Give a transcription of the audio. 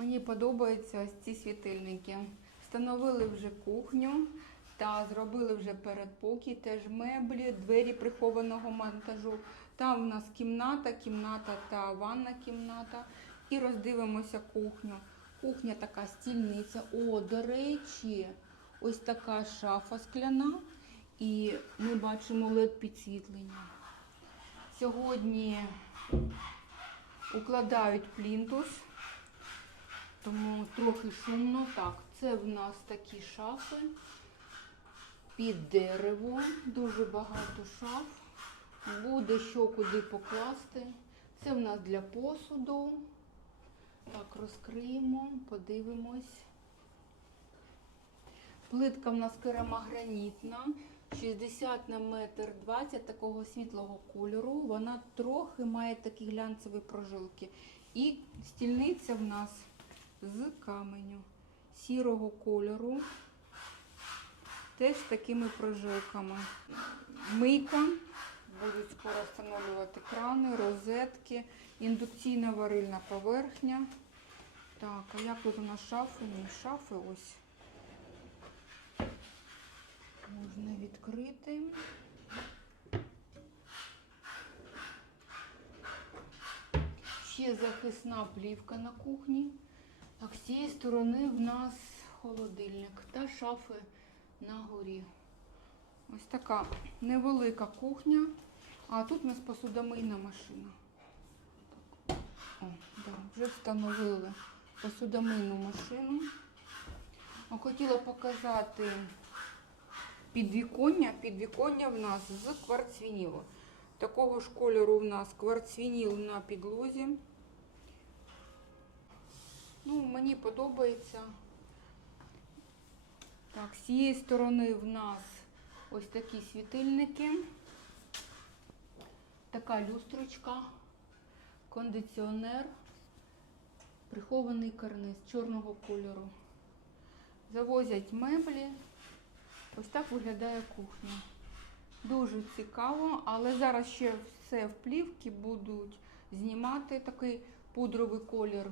Мені подобаються ось ці світильники. Встановили вже кухню та зробили вже передпокій, теж меблі, двері прихованого монтажу. Там у нас кімната, кімната та ванна кімната. І роздивимося кухню. Кухня така стільниця. О, до речі, ось така шафа скляна. І ми бачимо led підсвітлення. Сьогодні укладають плінтус, тому трохи шумно. Так, це в нас такі шафи під дерево, дуже багато шаф. Буде що куди покласти. Це в нас для посуду. Так, розкриємо, подивимось. Плитка в нас керамогранітна, 60 на метр 20 такого світлого кольору. Вона трохи має такі глянцеві прожилки. І стільниця в нас з каменю сірого кольору. Теж з такими прожилками. Мийка. Будуть скоро встановлювати крани, розетки, індукційна варильна поверхня. Так, а як тут у нас шафи? Ні, шафи ось. Можна відкрити. Ще захисна плівка на кухні. Так, з цієї сторони в нас холодильник та шафи на горі. Ось така невелика кухня. А тут у нас посудомийна машина. О, да, вже встановили посудомийну машину. Хотіла показати підвіконня. Підвіконня в нас з кварцвінілу. Такого ж кольору в нас кварцвініл на підлозі. Ну, мені подобається. Так, з цієї сторони в нас ось такі світильники. Така люстрочка, кондиціонер, прихований карниз чорного кольору. Завозять меблі. Ось так виглядає кухня. Дуже цікаво, але зараз ще все в плівки будуть знімати такий пудровий колір